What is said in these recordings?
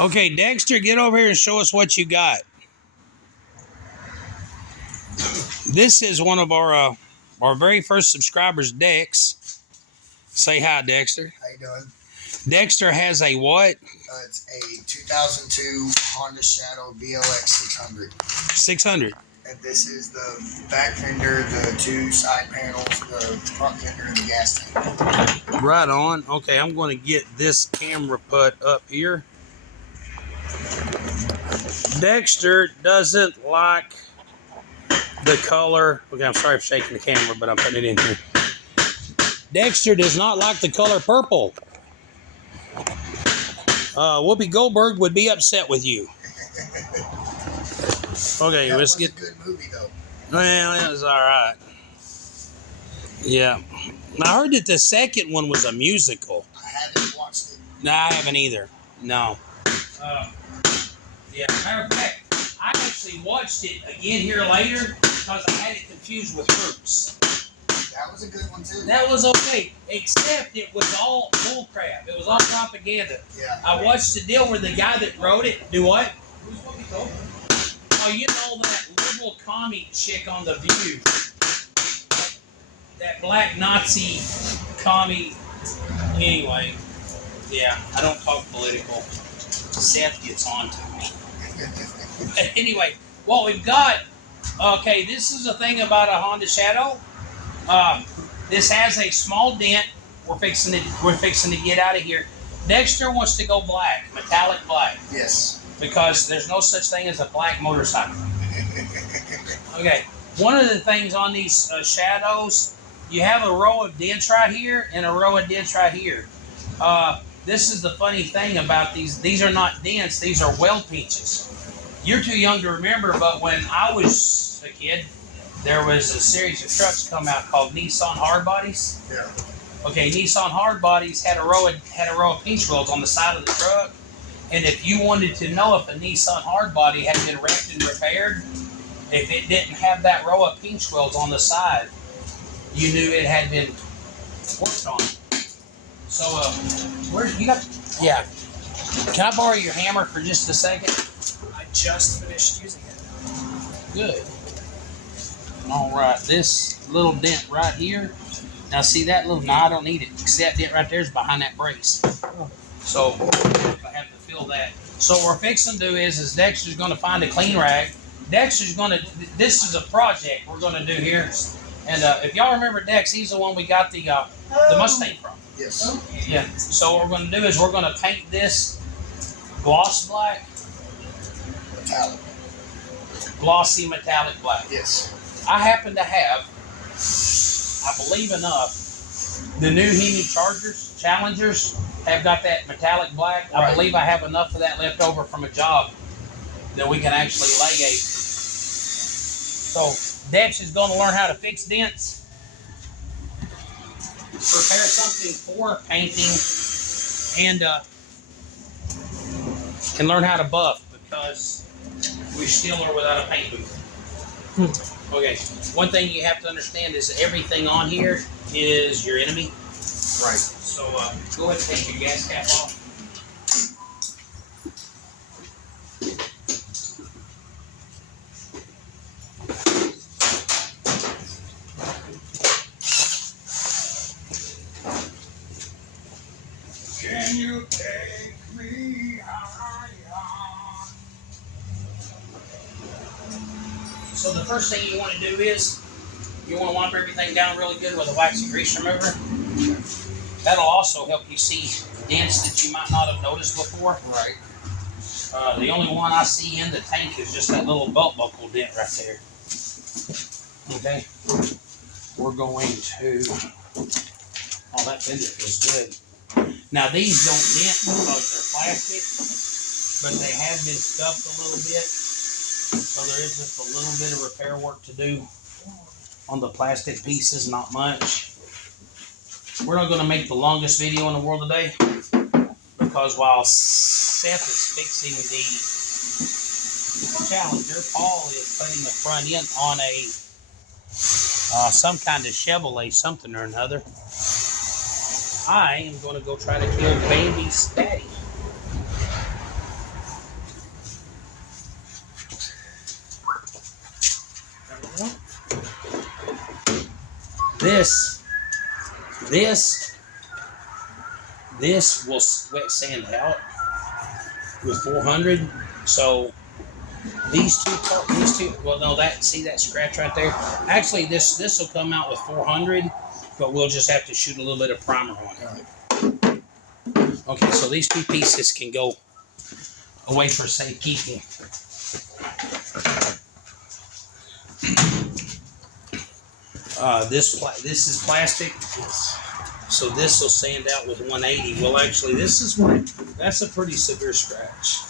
Okay, Dexter, get over here and show us what you got. This is one of our very first subscribers, Dex. Say hi, Dexter. How you doing? Dexter has a what? It's a 2002 Honda Shadow VLX 600. 600. And this is the back fender, the two side panels, the front fender, and the gas tank. Right on. Okay, I'm going to get this camera put up here. Dexter doesn't like the color. Okay, I'm sorry for shaking the camera, but I'm putting it in here. Dexter does not like the color purple. Whoopi Goldberg would be upset with you. Okay, let's get. That was a good movie, though. Well, it was all right. Yeah. I heard that the second one was a musical. I haven't watched it. No, I haven't either. No. Yeah, matter of fact, I actually watched it again here later because I had it confused with Roots. That was a good one, too. That was okay, except it was all bullcrap. It was all propaganda. Yeah. I watched the deal where the guy that wrote it, do what? Who's Whoopi Goldberg? Oh, you know that liberal commie chick on The View. That black Nazi commie. Anyway, yeah, I don't talk political. Seth gets on to me. But anyway, what we've got, okay, this is a thing about a Honda Shadow. This has a small dent. We're fixing to get out of here. Dexter wants to go black, metallic black. Yes. Because there's no such thing as a black motorcycle. Okay, one of the things on these Shadows, you have a row of dents right here and a row of dents right here. This is the funny thing about these. These are not dents, these are weld pinches. You're too young to remember, but when I was a kid, there was a series of trucks come out called Nissan Hard Bodies. Yeah. Okay, Nissan Hard Bodies had a row of pinch welds on the side of the truck. And if you wanted to know if a Nissan Hard Body had been wrecked and repaired, if it didn't have that row of pinch welds on the side, you knew it had been worked on. So, where you got? Yeah. Can I borrow your hammer for just a second? I just finished using it. Good. All right, this little dent right here. Now, see that little? No, I don't need it. Because that dent right there is behind that brace. So, I have to fill that. So, what we're fixing to do is Dexter's going to find a clean rag. Dexter's going to. This is a project we're going to do here. And if y'all remember Dex, he's the one we got the Mustang from. Yes. Yeah. So what we're going to do is we're going to paint this gloss black. Metallic. Glossy metallic black. Yes. I happen to have, I believe enough, the new Hemi Challengers have got that metallic black. Right. I believe I have enough of that left over from a job that we can actually lay a. So Dex is going to learn how to fix dents. Prepare something for painting, and can learn how to buff because we still are without a paint booth. Okay, one thing you have to understand is that everything on here is your enemy. Right. So go ahead and take your gas cap off. Can you take me higher? So the first thing you want to do is you want to wipe everything down really good with a waxy grease remover. That'll also help you see dents that you might not have noticed before. Right. The only one I see in the tank is just that little belt buckle dent right there. Okay. We're going to. Oh, that fender feels good. Now these don't dent because they're plastic, but they have been scuffed a little bit. So there is just a little bit of repair work to do on the plastic pieces, not much. We're not going to make the longest video in the world today because while Seth is fixing the Challenger, Paul is putting the front end on a some kind of Chevrolet something or another. I am going to go try to kill Bambi's daddy. This will wet sand out with 400. So these two, well, no, see that scratch right there? Actually, this will come out with 400, but we'll just have to shoot a little bit of primer on it. Okay, so these two pieces can go away for safekeeping. This is plastic. So this will sand out with 180. Well, actually, that's a pretty severe scratch.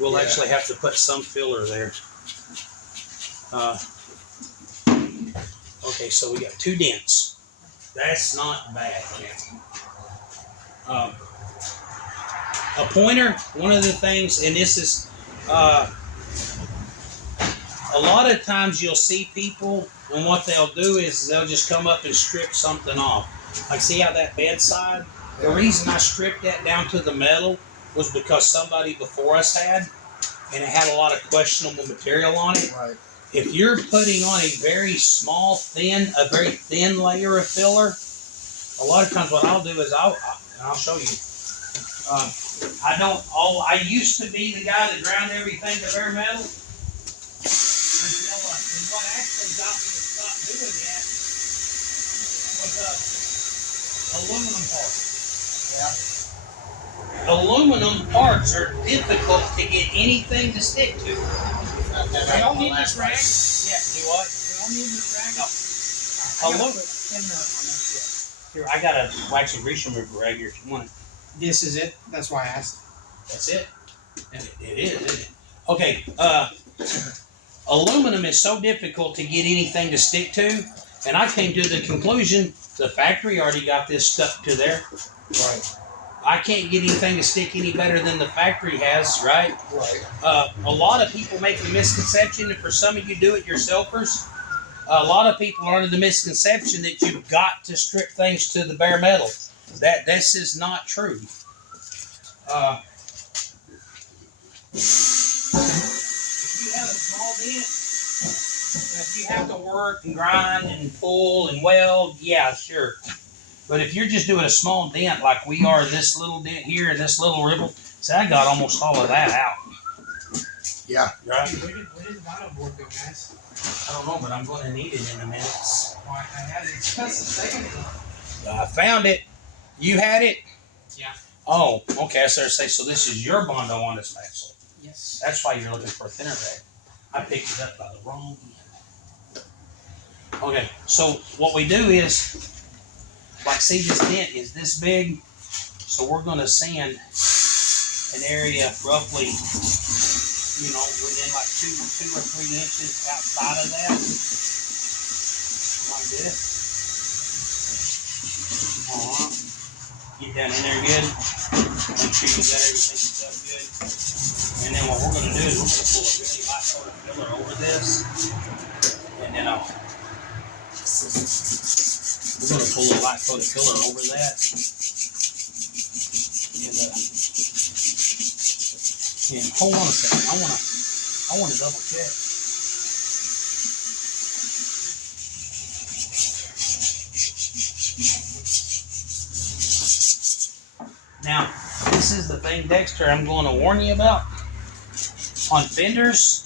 We'll actually have to put some filler there. Okay, so we got 2 dents. That's not bad. A pointer, one of the things, and this is, a lot of times you'll see people, and what they'll do is they'll just come up and strip something off. Like, see how that bedside? The reason I stripped that down to the metal was because somebody before us had, and it had a lot of questionable material on it. Right. If you're putting on a very very thin layer of filler, a lot of times what I'll do is I'll show you. I used to be the guy that ground everything to bare metal. And what actually got me to stop doing that was aluminum parts. Yeah. Aluminum parts are difficult to get anything to stick to. They don't need this rag. Yeah, do what? They don't need this rag. No. Here, I got a wax and grease remover rag here if you want it. This is it. That's why I asked. That's it. And it is, isn't it? Okay, aluminum is so difficult to get anything to stick to, and I came to the conclusion the factory already got this stuck to there. Right. I can't get anything to stick any better than the factory has, right? Right. A lot of people make the misconception, and for some of you do-it-yourselfers, a lot of people are under the misconception that you've got to strip things to the bare metal. This is not true. If you have a small dent, if you have to work and grind and pull and weld, yeah, sure. But if you're just doing a small dent like we are, this little dent here and this little ripple, see, I got almost all of that out. Yeah. Right? Where did the bottom board go, guys? I don't know, but I'm going to need it in a minute. Oh, I had it. It's just a second ago. I found it. You had it? Yeah. Oh, okay. I started to say, so this is your Bondo on this axle. Yes. That's why you're looking for a thinner bag. I picked it up by the wrong end. Okay, so what we do is, like, see, this dent is this big, so we're going to sand an area roughly, you know, within like 2 or 3 inches outside of that, like this. Get down in there good. Make sure you got everything stuff good. And then what we're going to do is we're going to pull a really hot coat of filler over this, and then we're going to pull a light coat of filler over that. And hold on a second. I want to double check. Now, this is the thing, Dexter, I'm going to warn you about. On fenders,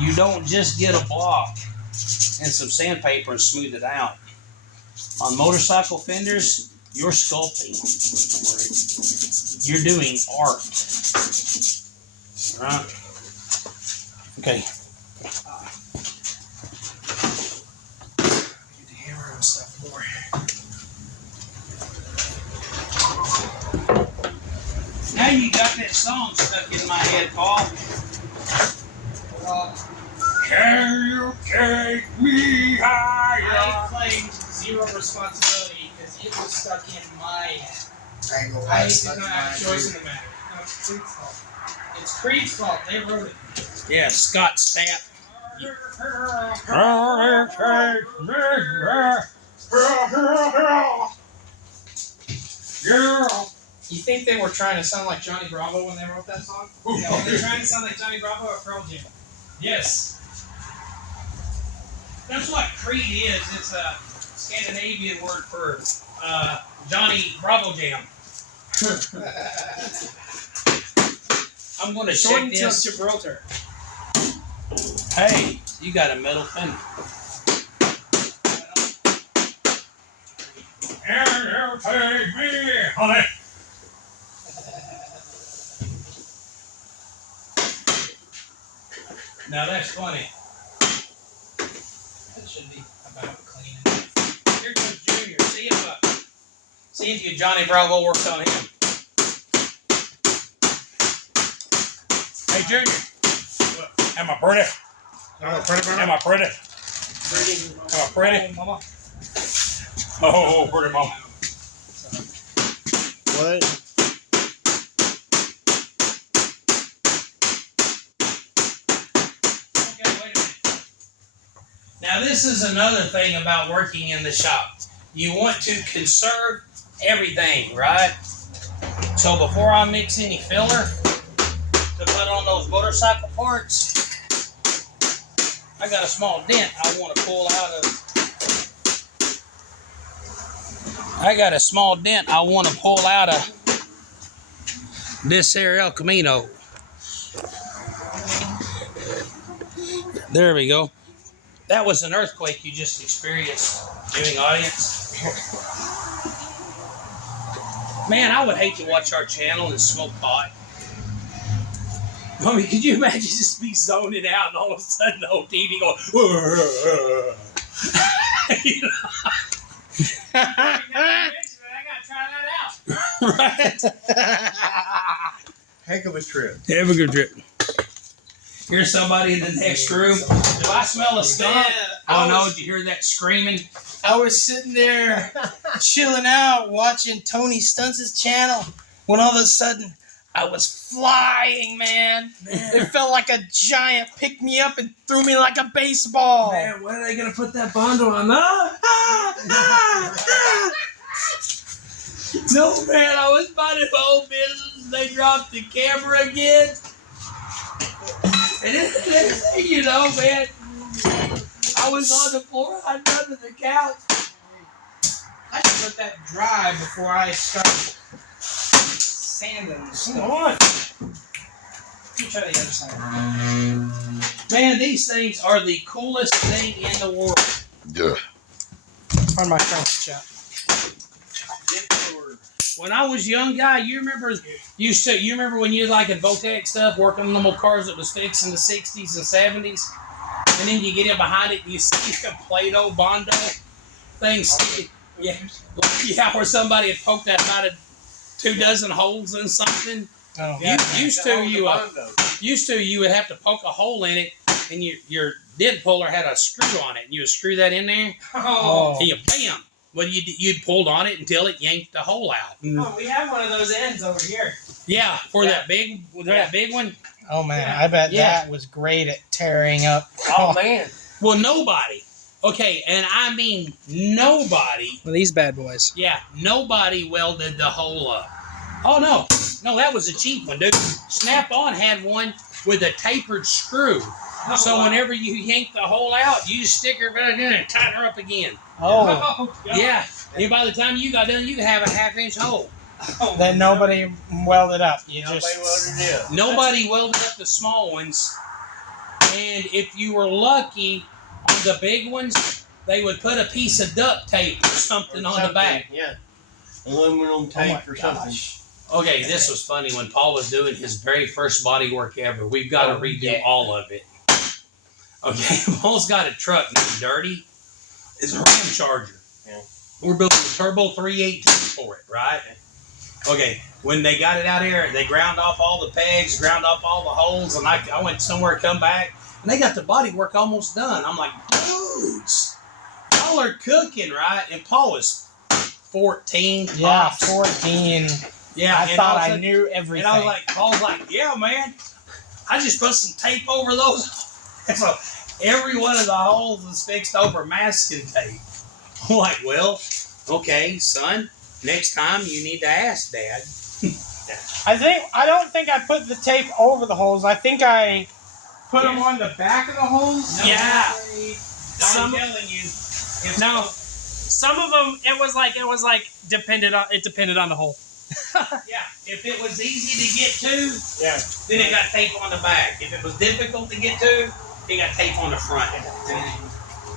you don't just get a block and some sandpaper and smooth it out. On motorcycle fenders, you're sculpting. You're doing art. All right? Okay. Get the hammer and stuff more. Now you got that song stuck in my head, Paul. Can you take me higher? I claimed zero responsibility because it was stuck in my head. Angle I that's did stuck not in have a mine, choice too. in the matter. No, it's Creed's fault. It's Creed's fault. They wrote it. Yeah, Scott Stapp. You think they were trying to sound like Johnny Bravo when they wrote that song? Yeah, were they trying to sound like Johnny Bravo or Pearl Jam? Yes. That's what Creed is. It's a Scandinavian word for Johnny Bravo Jam. I'm going to check this. Gibraltar. Hey, you got a metal fender. Take me, honey. Now that's funny. That should be about clean. Here comes Junior. See if your Johnny Bravo works on him. Hey Junior. Am I pretty? Am I pretty? Am I pretty? Mama. Oh, pretty mama. What? Okay, wait a minute. Now this is another thing about working in the shop. You want to conserve everything, right? So before I mix any filler to put on those motorcycle parts, I got a small dent I want to pull out of. This here El Camino. There we go. That was an earthquake you just experienced, viewing audience. Man, I would hate to watch our channel and smoke pot. I mean, could you imagine just me zoning out and all of a sudden the whole TV going, you know? I gotta try that out. Right? Heck of a trip. Have a good trip. Here's somebody in the next room. Do I smell a skunk? Man, Oh no, did you hear that screaming? I was sitting there chilling out watching Tony Stunts' channel when all of a sudden I was flying, man. It felt like a giant picked me up and threw me like a baseball. Man, when are they gonna put that bundle on? No, man, I was minding my own business. They dropped the camera again. And then, you know, man, I was on the floor, I'd under the couch. I should let that dry before I start sanding the stuff. Come on. Let me try the other side. Man, these things are the coolest thing in the world. Yeah. On my French chop. When I was a young guy, you remember when you like at Votec stuff, working on them old cars that was fixed in the 60s and 70s, and then you get in behind it and you see a Play-Doh Bondo thing, yeah, where somebody had poked that about 24 holes in something. Oh, Used to you would have to poke a hole in it, and your dent puller had a screw on it, and you would screw that in there, Oh. and you bam. Well, you'd pulled on it until it yanked the hole out. Oh, we have one of those ends over here. Yeah, for that big one. Oh man, I bet that was great at tearing up. Oh man. Well, nobody. Okay, and I mean nobody. Well, these bad boys. Yeah, nobody welded the hole up. Oh no, that was a cheap one, dude. Snap-on had one with a tapered screw. So whenever you yank the hole out, you just stick her right in and tighten her up again. Oh. Yeah, and by the time you got done, you could have a 1/2-inch hole. Then nobody welded up. Nobody welded up the small ones, and if you were lucky on the big ones, they would put a piece of duct tape or something on the back. Yeah. Aluminum tape or something. Okay, this was funny when Paul was doing his very first body work ever. We've got to redo all of it. Okay, Paul's got a truck named Dirty. It's a Ram Charger. Yeah. We're building a turbo 318 for it, right? Okay, when they got it out here, they ground off all the pegs, ground off all the holes, and I went somewhere, come back, and they got the body work almost done. I'm like, dudes, y'all are cooking, right? And Paul was 14. Yeah, tops. 14. Yeah, I and thought was I like- knew everything. And I was like, Paul's like, yeah, man. I just put some tape over those. So every one of the holes is fixed over masking tape. I'm like, well, okay, son. Next time you need to ask Dad. I don't think I put the tape over the holes. I think I put them on the back of the holes. Yeah. Some- I'm telling you. It's No. Some of them, it was like depended on the hole. Yeah, if it was easy to get to, Yeah. then it got tape on the back. If it was difficult to get to, it got tape on the front.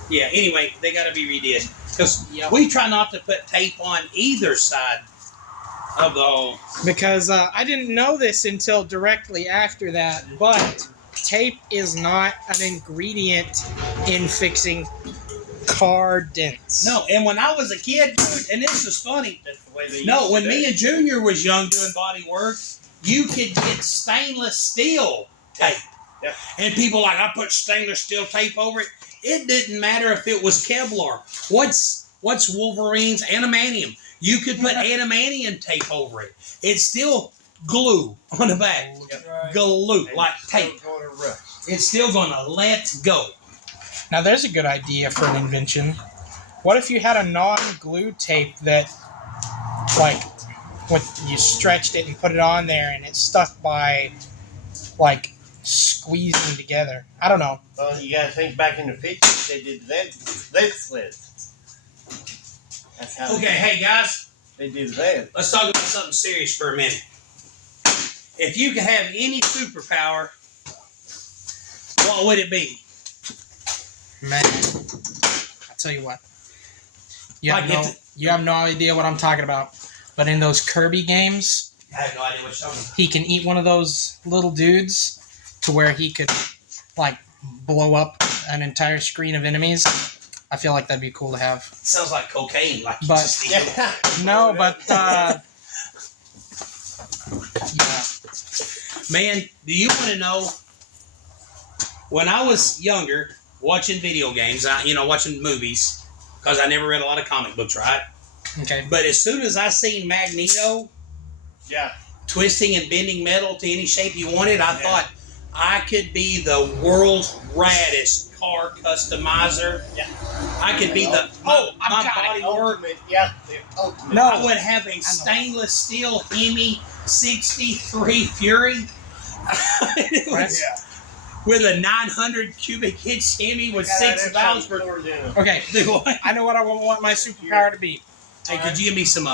Yeah, anyway, they got to be redid. Because we try not to put tape on either side of the hole. Because I didn't know this until directly after that, but tape is not an ingredient in fixing car dents. No, and when I was a kid, dude, and this is funny. That's the way they No, used when to me do it. and Junior was young doing body work, you could get stainless steel tape. Yeah. And people like, I put stainless steel tape over it. It didn't matter if it was Kevlar. What's Wolverine's animanium? You could put animanium tape over it. It's still glue on the back. Right. Glue, And like it's tape. still gonna rust. It's still going to let go. Now there's a good idea for an invention. What if you had a non-glue tape that, like, you stretched it and put it on there and it stuck by, like, squeezing together? I don't know. Well, you gotta think back in the 50s, they did lid slits. That's how Okay, hey guys, they did that. let's talk about something serious for a minute. If you could have any superpower, what would it be? Man, I tell you what. You have, Like no, you have no idea what I'm talking about. But in those Kirby games, I have no idea what you're talking about. he can eat one of those little dudes to where he could, like, blow up an entire screen of enemies. I feel like that'd be cool to have. Sounds like cocaine. Like you But- just eat it. Yeah. No, but, yeah. Man, do you want to know? When I was younger, watching video games, watching movies, because I never read a lot of comic books, right? Okay. But as soon as I seen Magneto Yeah. twisting and bending metal to any shape you wanted, I Yeah. thought I could be the world's raddest car customizer. Yeah. I could be the Oh, I've my got body work. Ultimate. Yeah. The ultimate. No. I would have a stainless steel Hemi 63 Fury. It Right. was- Yeah. With a 900 cubic inch Hemi with Yeah, 6 that's valves how per. doors in 'em. Okay. Do what? I know what I want my superpower to be. Hey, could you give me some?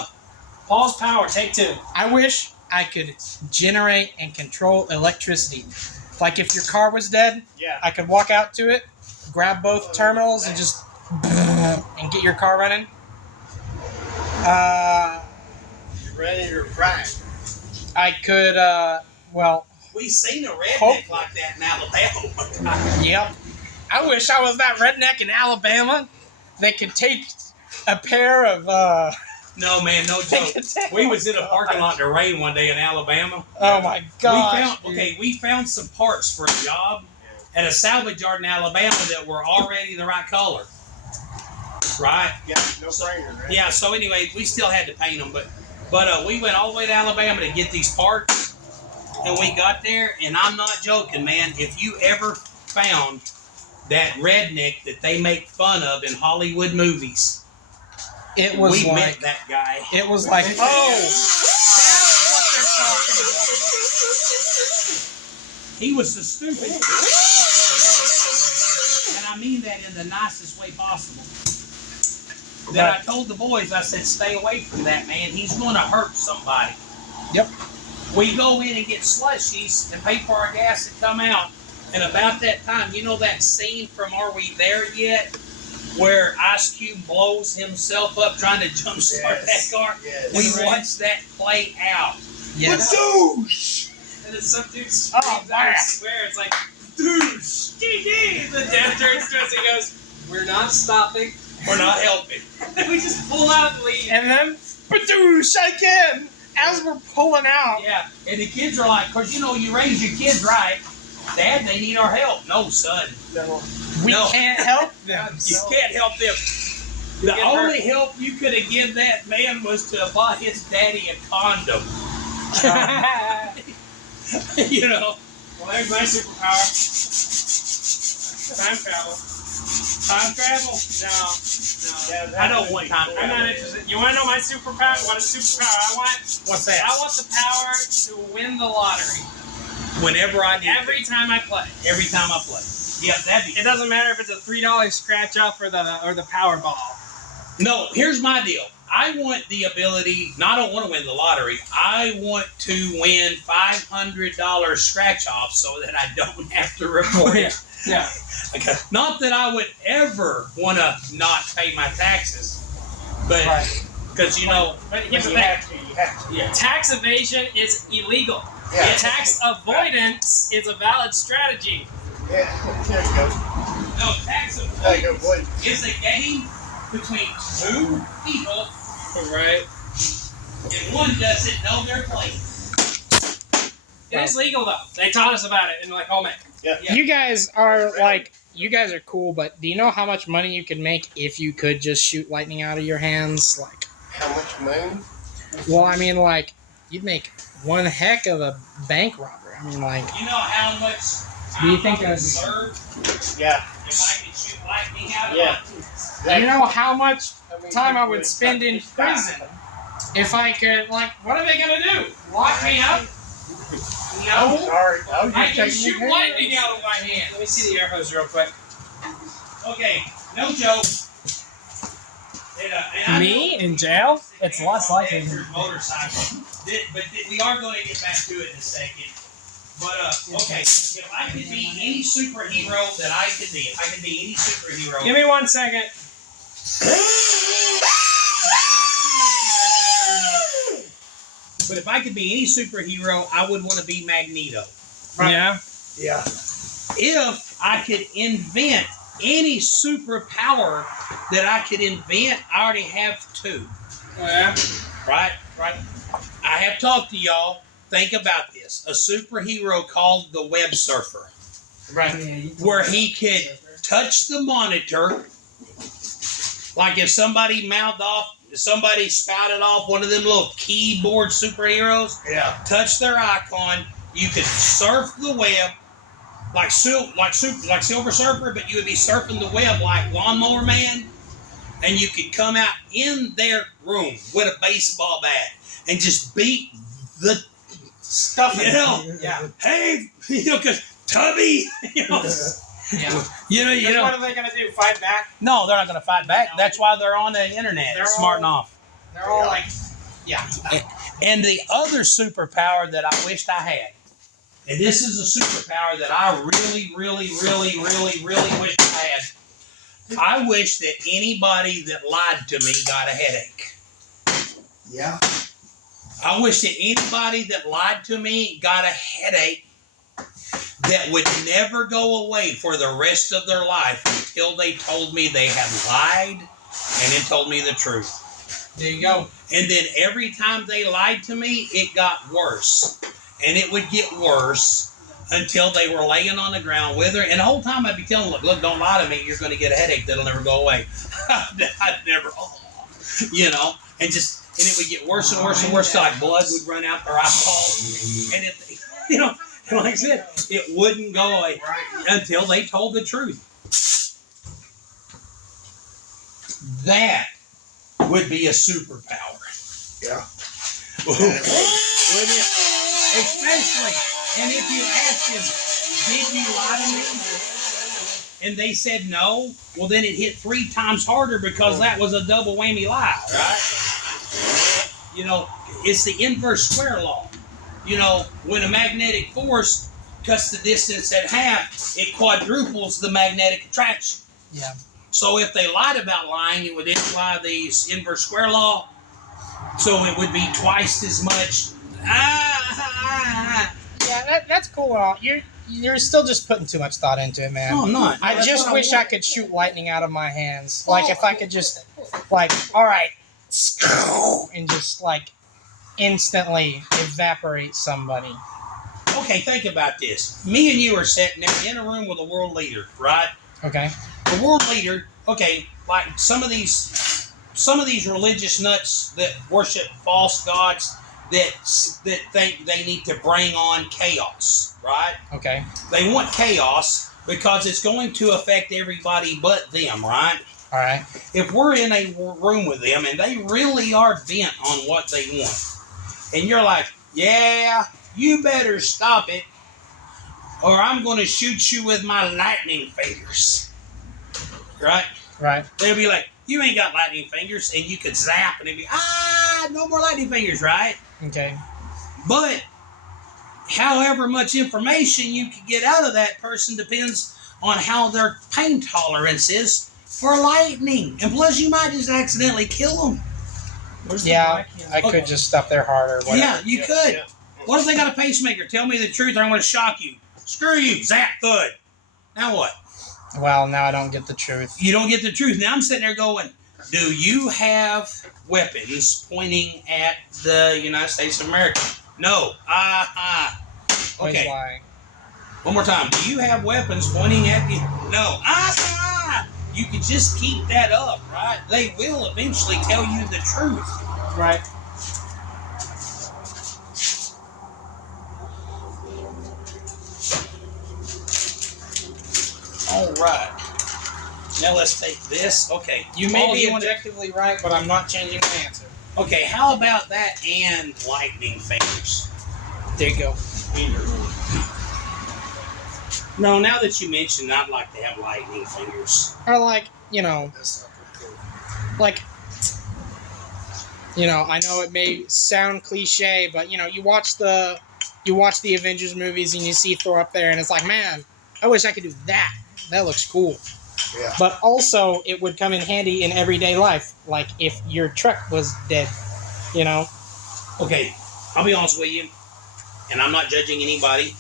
Paul's power, take 2. I wish I could generate and control electricity. Like if your car was dead, Yeah. I could walk out to it, grab both terminals, and just and get your car running. You ready to fry? I could. Well, We seen a redneck Hopefully. like that in Alabama one time. yep. I wish I was that redneck in Alabama that could take a pair of. No man, no joke. We was in a parking lot in the rain one day in Alabama. Oh my gosh. We found some parts for a job at a salvage yard in Alabama that were already the right color. Right? Yeah. No brainer, right? Yeah, so anyway, we still had to paint them, but we went all the way to Alabama to get these parts, and we got there, and I'm not joking, man. If you ever found that redneck that they make fun of in Hollywood movies, It was we like. met that guy. It was like. Oh. That's what they're talking about. He was the stupid, and I mean that in the nicest way possible. Then I told the boys, I said, stay away from that man. He's going to hurt somebody. Yep. We go in and get slushies and pay for our gas and come out. And about that time, you know that scene from Are We There Yet? Where Ice Cube blows himself up trying to jumpstart that car? Yes. We watched that play out. Yes. Douche! And then some dude screams Oh, out man. and swear, it's like, douche, gee. The dad turns to us and goes, we're not stopping. We're not helping. And we just pull out and leave. And then, badoosh again, as we're pulling out. Yeah, and the kids are like, because you raise your kids right. Dad, they need our help. No, son. No. We No. can't help them. You can't help them. The get only hurt. help you could have given that man was to buy his daddy a condom. You know? Well, there's my superpower. Time travel. Time travel? No. I don't want time I'm travel. not interested. You want to know my superpower? What a superpower I want? What's that? I want the power to win the lottery Whenever I need every time I play. every time I play. Yeah, that'd be. It doesn't matter if it's a $3 scratch off or the Powerball. No, here's my deal. I want the ability. No, I don't want to win the lottery. I want to win $500 scratch off so that I don't have to report it. Yeah. Okay. Not that I would ever want to not pay my taxes, but because But here's the You thing. have to. You have to. yeah. Tax evasion is illegal. Yeah. Tax avoidance is a valid strategy. Yeah. There you go. No, tax There you go, avoidance boy. is a game between two people, Right. and one doesn't know their place. It is legal though. They taught us about it in like home ec. Yeah. You guys are cool, but do you know how much money you could make if you could just shoot lightning out of your hands? Like, How much moon? well, I mean, like, you'd make one heck of a bank robber. I mean, like, You know how much Do you time think I would that's- serve Yeah. if I could shoot lightning out of Yeah. my you know how much time I would it's spend not- in it's not- prison if I could, like, what are they gonna do? Lock me up? I'm No. sorry. I was I just can checking shoot your lightning out of my hand. Let me see the air hose real quick. Okay, no joke. And I Me know in jail? It's less likely. Dexter's motorcycle. But we are going to get back to it in a second. But okay, if I could be any superhero that I could be, if I could be any superhero, Give me 1 second. but if I could be any superhero, I would want to be Magneto. Yeah. Yeah. If I could invent any superpower that I could invent, I already have two. Oh, yeah. Right? I have talked to y'all. Think about this. A superhero called the Web Surfer, Right. where he could touch the monitor. Like if somebody somebody spouted off one of them little keyboard superheroes, Yeah. touch their icon, you could surf the web like Silver Surfer, but you would be surfing the web like Lawnmower Man, and you could come out in their room with a baseball bat and just beat the Stuff. Yeah. Hey, because Tubby, Yeah. What are they gonna do? Fight back? No, they're not going to fight back. That's why they're on the internet, They're smarting all- off. They're all like, yeah. And the other superpower that I wished I had, and this is a superpower that I really, really, really, really, really wish I had. I wish that anybody that lied to me got a headache. Yeah. I wish that anybody that lied to me got a headache that would never go away for the rest of their life until they told me they had lied and then told me the truth. There you go. And then every time they lied to me, it got worse. And it would get worse until they were laying on the ground with her. And the whole time I'd be telling them, look, don't lie to me. You're going to get a headache that'll never go away. I'd never, and it would get worse and worse and worse. Like blood would run out their eyeballs. And like I said, it wouldn't go away until they told the truth. That would be a superpower. Yeah. Wouldn't it? Especially, and if you ask them, did you lie to me? And they said no, well then it hit 3 times harder because that was a double whammy lie, right? It's the inverse square law. When a magnetic force cuts the distance at half, it quadruples the magnetic attraction. Yeah. So if they lied about lying, it would imply the inverse square law. So it would be twice as much. Yeah, that's cool. And all. You're still just putting too much thought into it, man. No, I'm not. I That's just what wish I want. could shoot lightning out of my hands. Like if I could just, all right, and just instantly evaporate somebody. Okay, think about this. Me and you are sitting there in a room with a world leader, right? Okay. The world leader, okay, like some of these religious nuts that worship false gods that think they need to bring on chaos, right? Okay. They want chaos because it's going to affect everybody but them, right? All right. If we're in a room with them and they really are bent on what they want, and you're like, yeah, you better stop it, or I'm going to shoot you with my lightning fingers. Right? Right. They'll be like, you ain't got lightning fingers, and you could zap, and it'd be, no more lightning fingers, right? Okay. But however much information you can get out of that person depends on how their pain tolerance is for lightning. And plus, you might just accidentally kill them. Yeah, I could just stuff their heart or whatever. Yeah, you could. What if they got a pacemaker? Tell me the truth or I'm going to shock you. Screw you. Zap, good. Now what? Well, now I don't get the truth. You don't get the truth. Now I'm sitting there going, do you have weapons pointing at the United States of America? No. Always Okay. lying. One more time. Do you have weapons pointing at you? No. You can just keep that up, right? They will eventually tell you the truth. Right. All right. Now let's take this. Okay. You may All be you wanna- objectively right, but I'm not changing my answer. Okay, how about that and lightning fingers? There you go. No, now that you mentioned, I'd like to have lightning fingers. Or like, you know, That's not pretty cool. like, you know, I know it may sound cliche, but you know, you watch the Avengers movies and you see Thor up there, and it's like, man, I wish I could do that. That looks cool. Yeah. But also, it would come in handy in everyday life, like if your truck was dead, you know. Okay, I'll be honest with you, and I'm not judging anybody,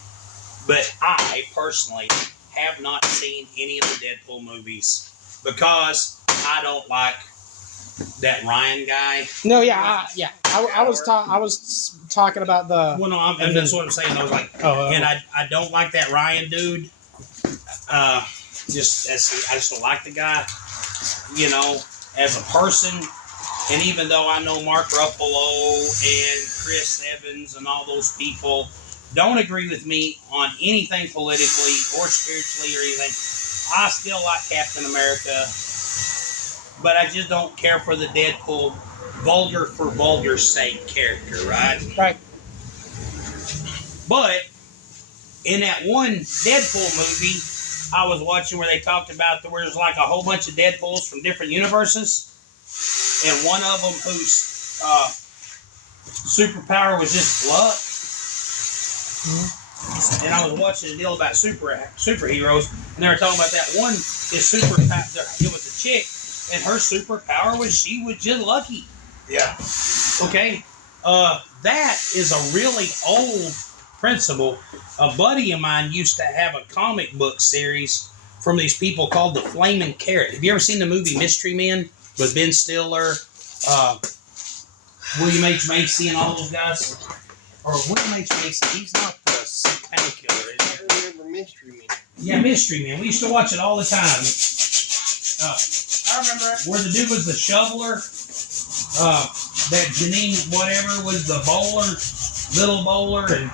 but I personally have not seen any of the Deadpool movies because I don't like that Ryan guy. No, yeah, I was talking about the. Well, no, that's what I'm saying. I was like, and I don't like that Ryan dude. I just don't like the guy, you know, as a person. And even though I know Mark Ruffalo and Chris Evans and all those people don't agree with me on anything politically or spiritually or anything, I still like Captain America. But I just don't care for the Deadpool vulgar for vulgar's sake character, right? Right. But in that one Deadpool movie I was watching where they talked about there was like a whole bunch of Deadpools from different universes, and one of them whose superpower was just luck. Mm-hmm. And I was watching a deal about superheroes, and they were talking about that one. His superpower, it was a chick, and her superpower was she was just lucky. Yeah. Okay, that is a really old principle. A buddy of mine used to have a comic book series from these people called the Flaming Carrot. Have you ever seen the movie Mystery Men with Ben Stiller, William H. Macy, and all those guys? Or William H. Macy, he's not the painkiller, is he? I remember Mystery Men. Yeah, Mystery Men. We used to watch it all the time. I remember it. Where the dude was the shoveler, that Janine whatever was the bowler, little bowler, and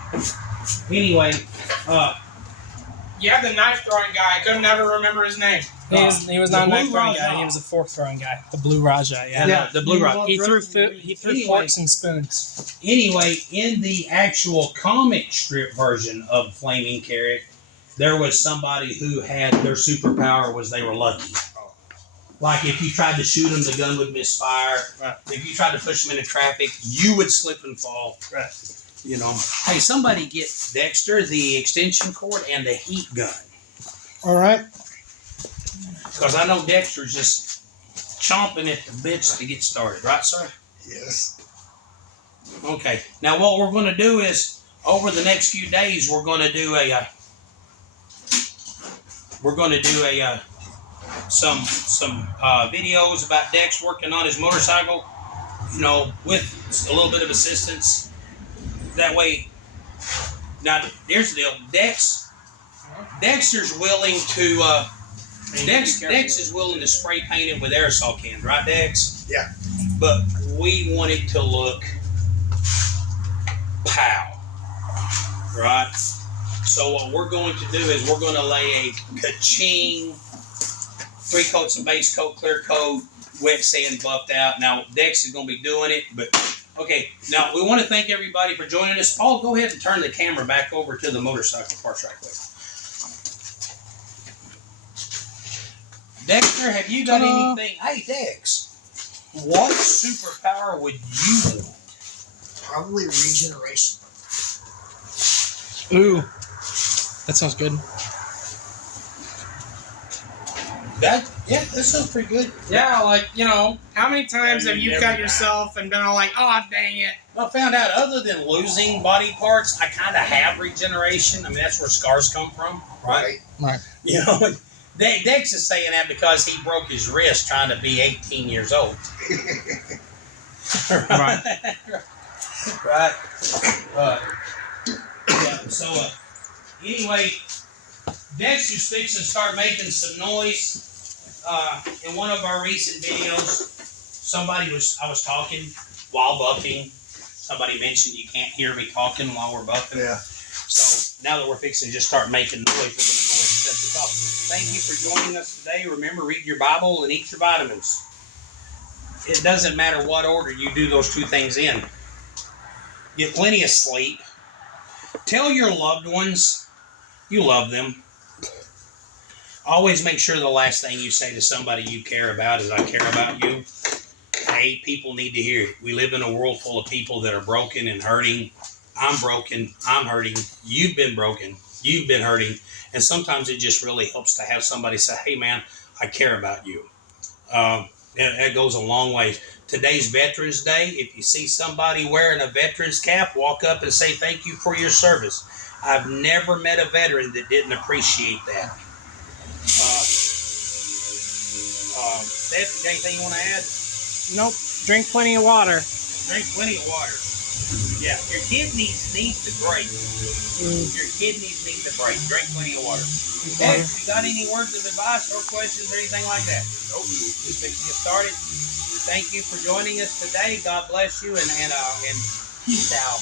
anyway, You have the knife throwing guy. I couldn't ever remember his name. He was not a the knife Blue throwing Raja. guy. He was a fork throwing guy. The Blue Raja. Yeah. the Blue Rock. He threw Anyway. forks and spoons. Anyway, in the actual comic strip version of Flaming Carrot, there was somebody who had their superpower was they were lucky. Like if you tried to shoot them, the gun would misfire. Right. If you tried to push them into traffic, you would slip and fall. Right. You know. Hey, somebody get Dexter the extension cord and the heat gun. All right. Because I know Dexter's just chomping at the bits to get started. Right, sir? Yes. Okay. Now what we're going to do is, over the next few days, we're going to do some videos about Dex working on his motorcycle, you know, with a little bit of assistance. That way, now here's the deal. Dexter's willing to, Dex is willing to spray paint it with aerosol cans, right, Dex? Yeah. But we want it to look pow, right? So what we're going to do is we're going to lay a ka-ching, 3 coats of base coat, clear coat, wet sand buffed out. Now, Dex is going to be doing it, but okay. Now, we want to thank everybody for joining us. Paul, go ahead and turn the camera back over to the motorcycle parts right quick. Dexter, have you got Ta-da. anything? Hey, Dex, what superpower would you want? Probably regeneration. Ooh, that sounds good. Yeah, that sounds pretty good. Yeah, like, how many times Yeah, have you you never cut yourself and been all like, oh, dang it. I found out other than losing body parts, I kind of have regeneration. I mean, that's where scars come from, right? Right. You know, Dex is saying that because he broke his wrist trying to be 18 years old. Right. Right. Yeah, so, anyway, Dex just fixing to start making some noise. In one of our recent videos, I was talking while bucking. Somebody mentioned you can't hear me talking while we're bucking. Yeah. So now that we're fixing to just start making noise, we're going to go ahead and set this off. Thank you for joining us today. Remember, read your Bible and eat your vitamins. It doesn't matter what order you do those two things in. Get plenty of sleep. Tell your loved ones you love them. Always make sure the last thing you say to somebody you care about is, I care about you. Hey, people need to hear it. We live in a world full of people that are broken and hurting. I'm broken. I'm hurting. You've been broken. You've been hurting. And sometimes it just really helps to have somebody say, hey, man, I care about you. That goes a long way. Today's Veterans Day. If you see somebody wearing a veteran's cap, walk up and say thank you for your service. I've never met a veteran that didn't appreciate that. Steph, anything you want to add? Nope. Drink plenty of water. Drink plenty of water. Yeah, your kidneys need to break. Your kidneys need to break. Drink plenty of water. Hey, you got any words of advice or questions or anything like that? Nope. Just fixing to get started. Thank you for joining us today. God bless you and peace out.